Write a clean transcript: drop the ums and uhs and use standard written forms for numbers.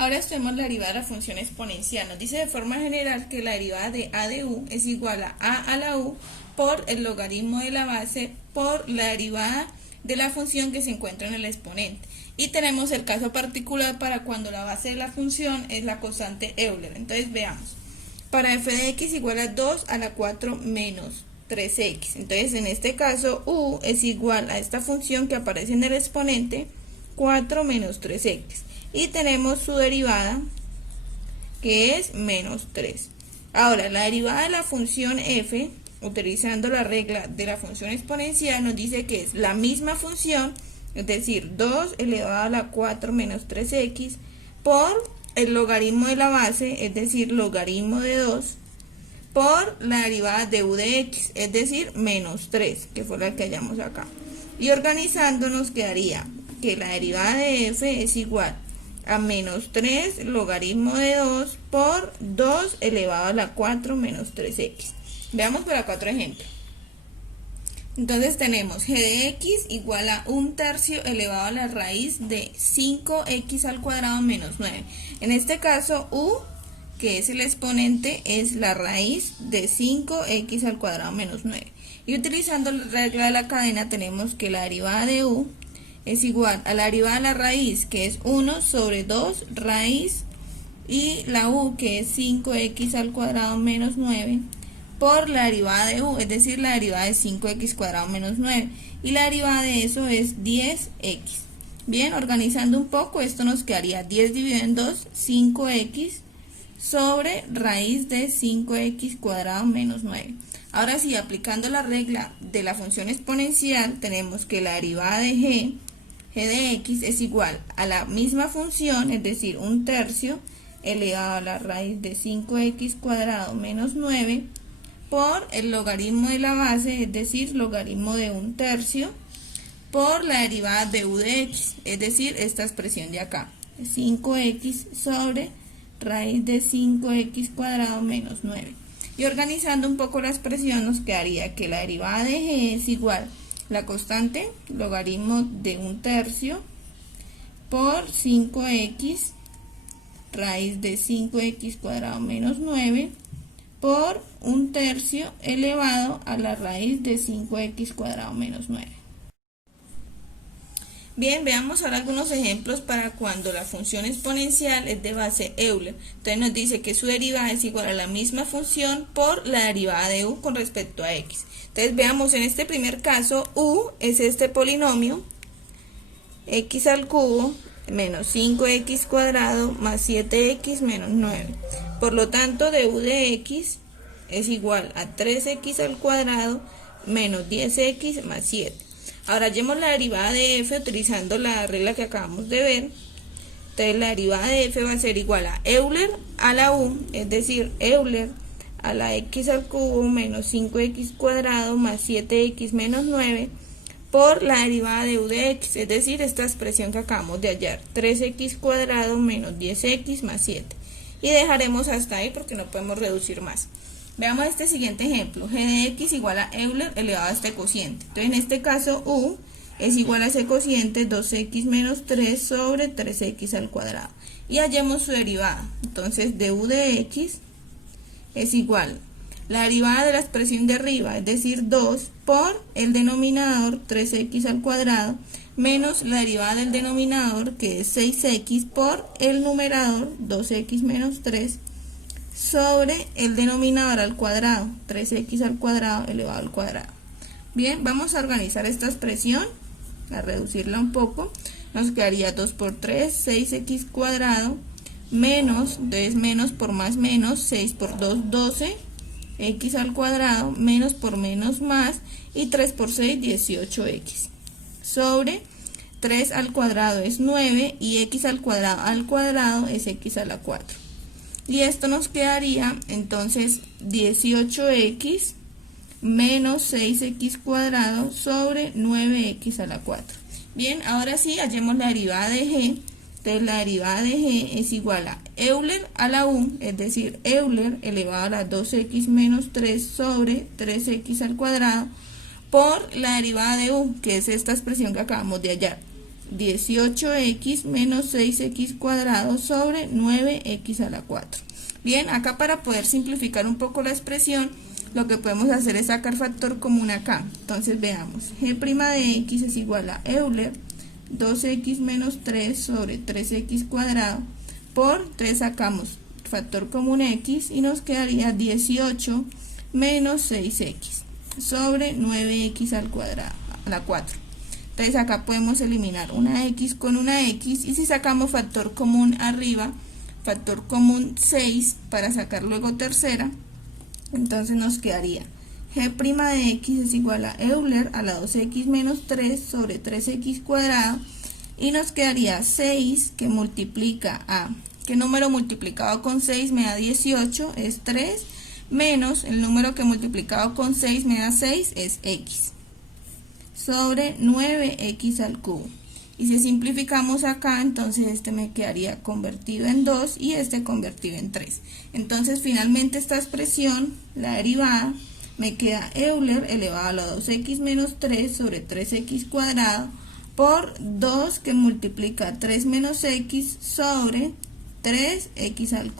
Ahora estudiamos la derivada de la función exponencial. Nos dice de forma general que la derivada de a de u es igual a la u por el logaritmo de la base por la derivada de la función que se encuentra en el exponente. Y tenemos el caso particular para cuando la base de la función es la constante Euler. Entonces veamos. Para f de x igual a 2 a la 4 menos 3x. Entonces en este caso u es igual a esta función que aparece en el exponente 4 menos 3x. Y tenemos su derivada, que es menos 3. Ahora, la derivada de la función f, utilizando la regla de la función exponencial, nos dice que es la misma función, es decir, 2 elevado a la 4 menos 3x, por el logaritmo de la base, es decir, logaritmo de 2, por la derivada de u de x, es decir, menos 3, que fue la que hallamos acá. Y organizándonos quedaría que la derivada de f es igual a menos 3 logaritmo de 2 por 2 elevado a la 4 menos 3x. Veamos por acá otro ejemplo. Entonces tenemos g de x igual a 1/3 elevado a la raíz de 5x al cuadrado menos 9. En este caso u, que es el exponente, es la raíz de 5x al cuadrado menos 9. Y utilizando la regla de la cadena tenemos que la derivada de u es igual a la derivada de la raíz, que es 1 sobre 2 raíz, y la u, que es 5x al cuadrado menos 9, por la derivada de u, es decir, la derivada de 5x cuadrado menos 9, y la derivada de eso es 10x. Bien, organizando un poco, esto nos quedaría 10 dividido en 2, 5x sobre raíz de 5x cuadrado menos 9. Ahora sí, aplicando la regla de la función exponencial, tenemos que la derivada de g de x es igual a la misma función, es decir, 1/3 elevado a la raíz de 5x cuadrado menos 9 por el logaritmo de la base, es decir, logaritmo de 1/3 por la derivada de u de x, es decir, esta expresión de acá, 5x sobre raíz de 5x cuadrado menos 9. Y organizando un poco la expresión nos quedaría que la derivada de g es igual la constante, logaritmo de 1/3 por 5x raíz de 5x cuadrado menos 9 por 1/3 elevado a la raíz de 5x cuadrado menos 9. Bien, veamos ahora algunos ejemplos para cuando la función exponencial es de base Euler. Entonces nos dice que su derivada es igual a la misma función por la derivada de u con respecto a x. Entonces veamos, en este primer caso, u es este polinomio, x al cubo menos 5x cuadrado más 7x menos 9. Por lo tanto, de u de x es igual a 3x al cuadrado menos 10x más 7. Ahora hallemos la derivada de f utilizando la regla que acabamos de ver. Entonces la derivada de f va a ser igual a Euler a la u, es decir, Euler a la x al cubo menos 5x cuadrado más 7x menos 9 por la derivada de u de x, es decir, esta expresión que acabamos de hallar, 3x cuadrado menos 10x más 7. Y dejaremos hasta ahí porque no podemos reducir más. Veamos este siguiente ejemplo, g de x igual a Euler elevado a este cociente. Entonces en este caso u es igual a ese cociente, 2x menos 3 sobre 3x al cuadrado. Y hallemos su derivada. Entonces de u de x es igual la derivada de la expresión de arriba, es decir, 2 por el denominador 3x al cuadrado menos la derivada del denominador, que es 6x, por el numerador 2x menos 3 sobre el denominador al cuadrado, 3x al cuadrado elevado al cuadrado. Bien, vamos a organizar esta expresión, a reducirla un poco. Nos quedaría 2 por 3, 6x cuadrado, menos, entonces menos por más menos, 6 por 2, 12, x al cuadrado, menos por menos más, y 3 por 6, 18x, sobre 3 al cuadrado es 9, y x al cuadrado es x a la 4. Y esto nos quedaría entonces 18x menos 6x cuadrado sobre 9x a la 4. Bien, ahora sí, hallemos la derivada de g. Entonces la derivada de g es igual a Euler a la u, es decir, Euler elevado a la 2x menos 3 sobre 3x al cuadrado, por la derivada de u, que es esta expresión que acabamos de hallar, 18x menos 6x cuadrado sobre 9x a la 4. Bien, acá para poder simplificar un poco la expresión, lo que podemos hacer es sacar factor común acá. Entonces veamos, g' de x es igual a Euler 2x menos 3 sobre 3x cuadrado por 3 sacamos factor común x y nos quedaría 18 menos 6x sobre 9x al cuadrado a la 4. Entonces acá podemos eliminar una x con una x y si sacamos factor común arriba, factor común 6 para sacar luego tercera, entonces nos quedaría g' de x es igual a Euler a la 2x menos 3 sobre 3x cuadrado y nos quedaría 6 que multiplica a, ¿qué número multiplicado con 6 me da 18? Es 3, menos el número que multiplicado con 6 me da 6 es x, sobre 9x al cubo. Y si simplificamos acá, entonces este me quedaría convertido en 2 y este convertido en 3. Entonces finalmente esta expresión, la derivada, me queda Euler elevado a la 2x menos 3 sobre 3x cuadrado por 2 que multiplica 3 menos x sobre 3x al cubo.